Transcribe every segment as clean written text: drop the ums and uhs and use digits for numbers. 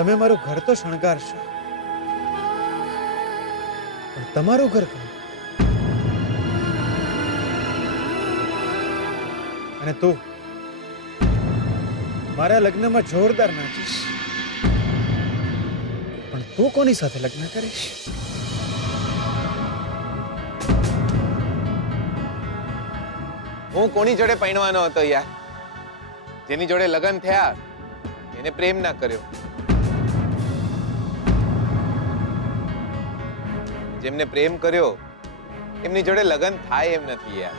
તમે મારું ઘર તો શણગારશો, પણ તમારું ઘર કોણ? અને તું મારા લગ્નમાં જોરદાર નાચીશ, પણ તું કોની સાથે લગ્ન કરીશ? હું કોની જોડે પરણવાનો હતો યાર? જેની જોડે લગ્ન થયા એને પ્રેમ ના કર્યો, જેમને પ્રેમ કર્યો એમની જોડે લગ્ન થાય એમ નથી યાર.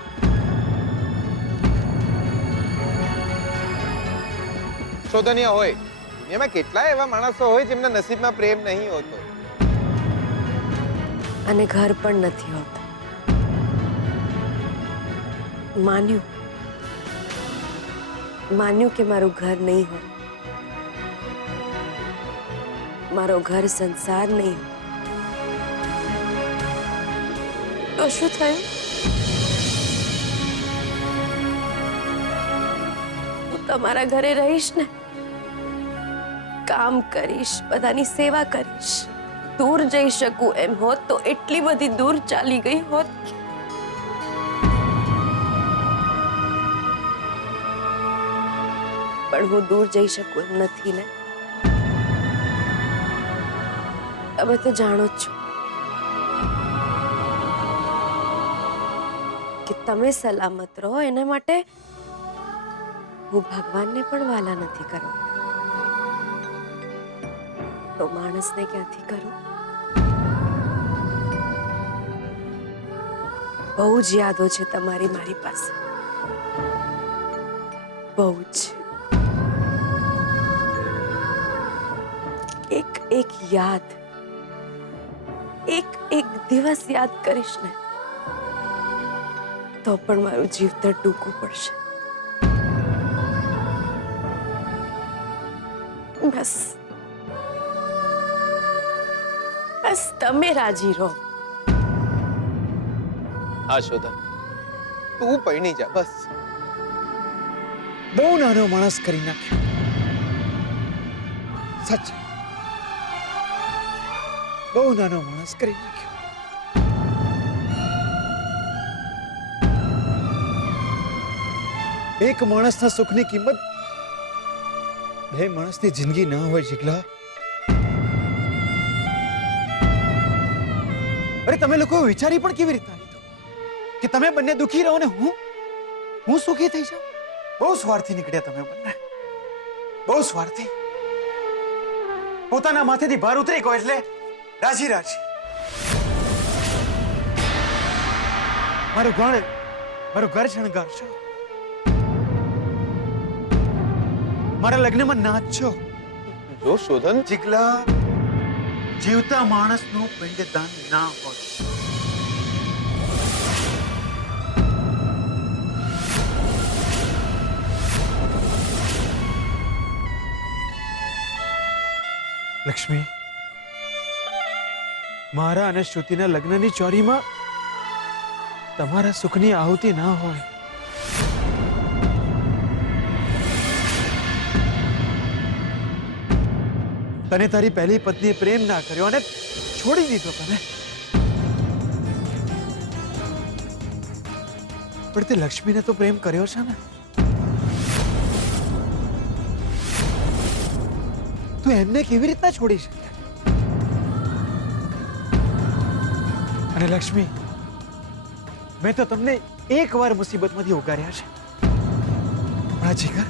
શોધનિયા હોય દુનિયામાં કેટલાય એવા માણસો હોય જેમના નસીબમાં પ્રેમ નહીં હોતો, અને ઘર પણ નથી હોતું. માન્યું કે મારું ઘર નહીં હોય, મારો ઘર સંસાર નહીં હોય. તો શું થયું? હું તમારા ઘરે રહીશ ને, કામ કરીશ, બધાની સેવા કરીશ. દૂર જઈ શકું એમ હોત તો એટલી બધી દૂર ચાલી ગઈ હોત. પણ હું દૂર જઈ શકું એમ નથી ને. તમે તો જાણો જ છો કે તમે સલામત રહો એના માટે હું ભગવાનને પણ વાલા નથી કરવા, તો માણસને ક્યાંથી કરું? બહુ જ યાદો છે તમારી મારી પાસે, બહુ જ. એક એક યાદ, એક એક દિવસ યાદ કરીશ ને તો પણ મારું જીવતર ટૂંકું પડશે. બસ બસ તમે રાજી રહો. હા શોધન, તું પરણી જા બસ. બહુ નાનો માણસ કરી નાખ્યો, સચ બહુ નાનો માણસ કરી નાખ્યો. એક માણસના સુખની કિંમત બે માણસની જિંદગી ના હોય જીગલા. અરે તમે લોકો વિચારી પણ કેવી રીતના લીધું કે તમે બંને દુખી રહો ને હું સુખી થઈ જાઉં? બહુ સ્વાર્થી નીકળ્યા તમે બંને, બહુ સ્વાર્થી. પોતાના માથેથી ભાર ઉતરી ગયો એટલે રાજી રાજી. મારું ઘર શણગારશો, મારા લગ્નમાં નાચશો. જો શોધન, જીગલા, જીવતા માણસનું પિંડદાન ના હોય. લક્ષ્મી, મારા અને શ્રુતિના લગ્નની ચોરીમાં તમારા સુખની આહુતિ ના હોય. તને તારી પહેલી પત્નીએ પ્રેમ ના કર્યો અને છોડી દીધો તને, પણ તે લક્ષ્મીને તો પ્રેમ કર્યો છે ને. તું એમને કેવી રીતના છોડી શકે? અને લક્ષ્મી, મેં તો તમને એકવાર મુસીબતમાંથી ઉગાર્યા છે, પણ આ જીગર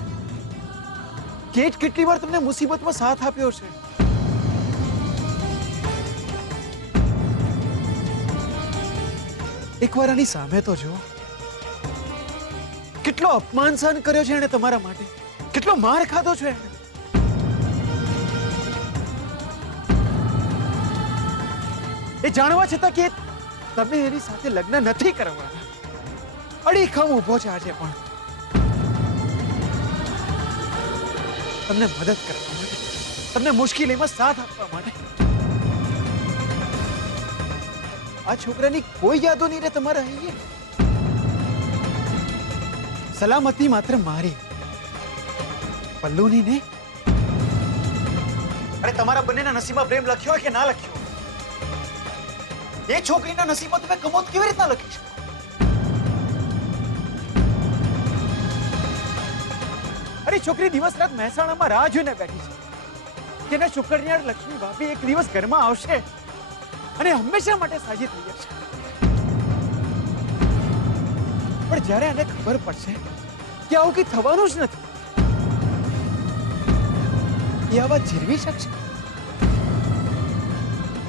કેટલી વાર તમને મુસીબતમાં સાથ આપ્યો છે. એકવાર આની સામે તો જો, કેટલો અપમાન સહન કર્યો છે એને તમારા માટે, કેટલો માર ખાધો છે એને. એ જાણવા છતાં કે તમે એની સાથે લગ્ન નથી કરવાના, અડીખમ ઊભો છે આજે પણ તમને મદદ કરવા માટે, તમને મુશ્કેલીમાં સાથ આપવા માટે. આ છોકરાની કોઈ યાદો નહીં રહે તમારા અહીંયા. સલામતી માત્ર મારી, પલ્લુની ને. અરે તમારા બંનેના નસીબમાં પ્રેમ લખ્યો હોય કે ના લખ્યો હોય, એ છોકરીના નસીબમાં તમે કમોત કેવી રીતના લખી શકો? અરે છોકરી દિવસ રાત મહેસાણામાં રાહ જોઈને બેઠી છે. તેના શુકરનિયાળ લક્ષ્મી ભાભી એક દિવસ ઘરમાં આવશે અને હંમેશા માટે સાજી થઈ જશે. પણ જ્યારે એને ખબર પડશે કે આવું કંઈ થવાનું જ નથી, એ આ વાત ઝીરવી શકશે?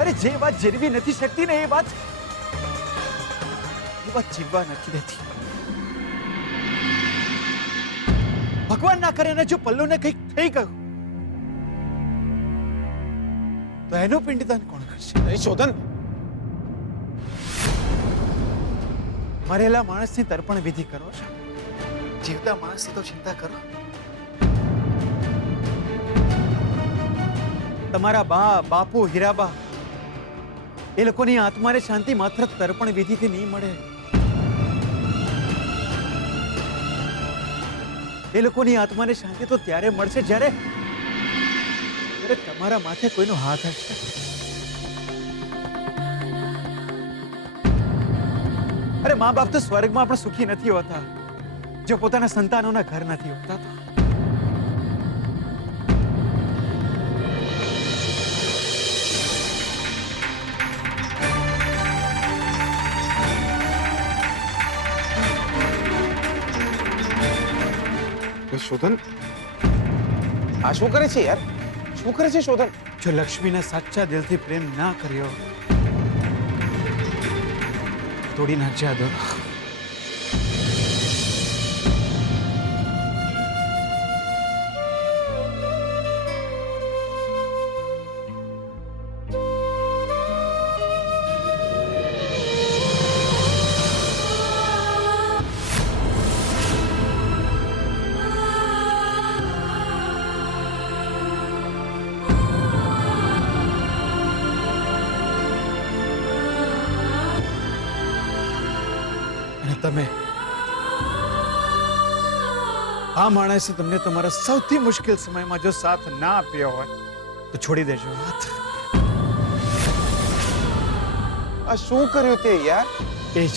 અરે જે વાત ઝીરવી નથી શકતી ને એ વાત જીવવા નથી દેતી. ભગવાન ના કરે ને જો પલ્લુને કંઈક થઈ ગયું તો એનું પિંડદાન કોણ કરશે? શોધન, મરેલા માણસની તર્પણ વિધિ કરો છો, જીવતા માણસની તો ચિંતા કરો. તમારા બા, બાપુ, હીરાબા એ લોકોની આત્માને શાંતિ માત્ર તર્પણ વિધિથી નહીં મળે. એ લોકોની આત્માને શાંતિ તો ત્યારે મળશે જ્યારે તમારા માથે કોઈનો હાથ હશે. અરે મા બાપ તો સ્વર્ગમાં પણ સુખી નથી હોતા જો પોતાના સંતાનોના ઘર નથી હોતા. શોધન, આ શું કરે છે યાર? શું કરે છે શોધન? જો લક્ષ્મીને સાચા દિલથી પ્રેમ ના કર્યો તોડી નાખજે આ દોરો. તમે આ માણસે તમને તમારા સૌથી મુશ્કેલ સમયમાં જો સાથ ના આપ્યો હોય તો છોડી દેજો હાથ. આ શું કર્યું તે યાર? એ જ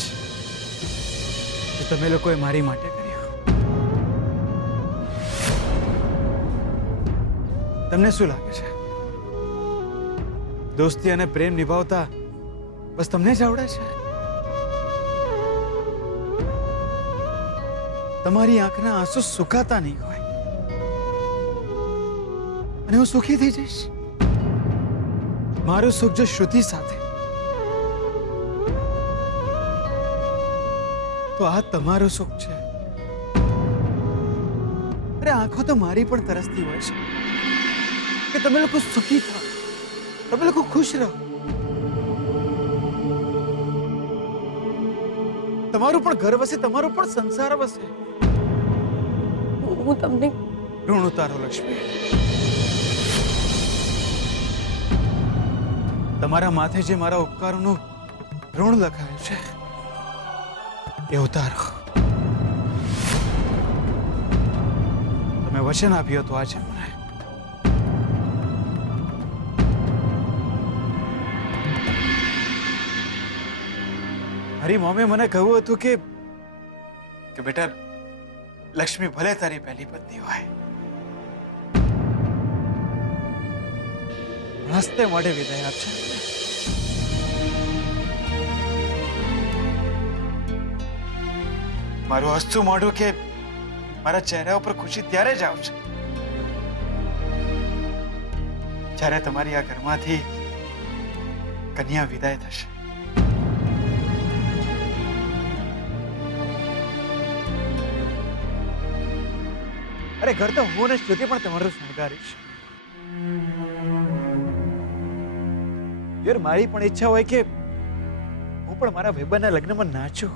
તમે લોકોએ મારી માટે કર્યું. તમને શું લાગે છે દોસ્તી અને પ્રેમ નિભાવતા બસ તમને જ આવડે છે? તમારી આંખના આંસુ સુકાતા નહીં હોય અને હું સુખી થઈ જઈશ. મારું સુખ જો શ્રુતિ સાથે તો આ તમારું સુખ છે. અરે આંખો તો મારી પણ તરસતી હોય છે કે તમે લોકો સુખી થાઓ, તમે લોકો ખુશ રહો. તમારું પણ ઘર વસે, તમારો પણ સંસાર વસે. હું તમને ઋણ ઉતારો લક્ષ્મી. તમારા માથે જે મારા ઉપકારોનું ઋણ લખાયું છે એ ઉતારો. તમે વચન આપ્યું હતું આજે મને. મારી મમ્મીએ મને કહ્યું હતું કે બેટા લક્ષ્મી ભલે તારી પહેલી પત્ની હોય હસ્તે મોઢે વિદાય આપશે. મારું હસતું મોઢું કે મારા ચહેરા ઉપર ખુશી ત્યારે જ આવશે જ્યારે તમારી આ ઘરમાંથી કન્યા વિદાય થશે. અરે ઘર તો હું ને શ્રુતિ પણ તમારું શણગારીશ. યાર મારી પણ ઈચ્છા હોય કે હું પણ મારા ભાઈબંધના લગ્નમાં નાચું.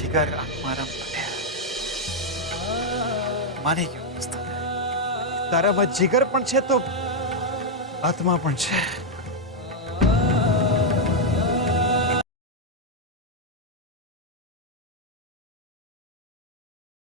જીગર આત્મારામ પટેલ માની ગયો તારામાં જીગર પણ છે તો આત્મા પણ છે.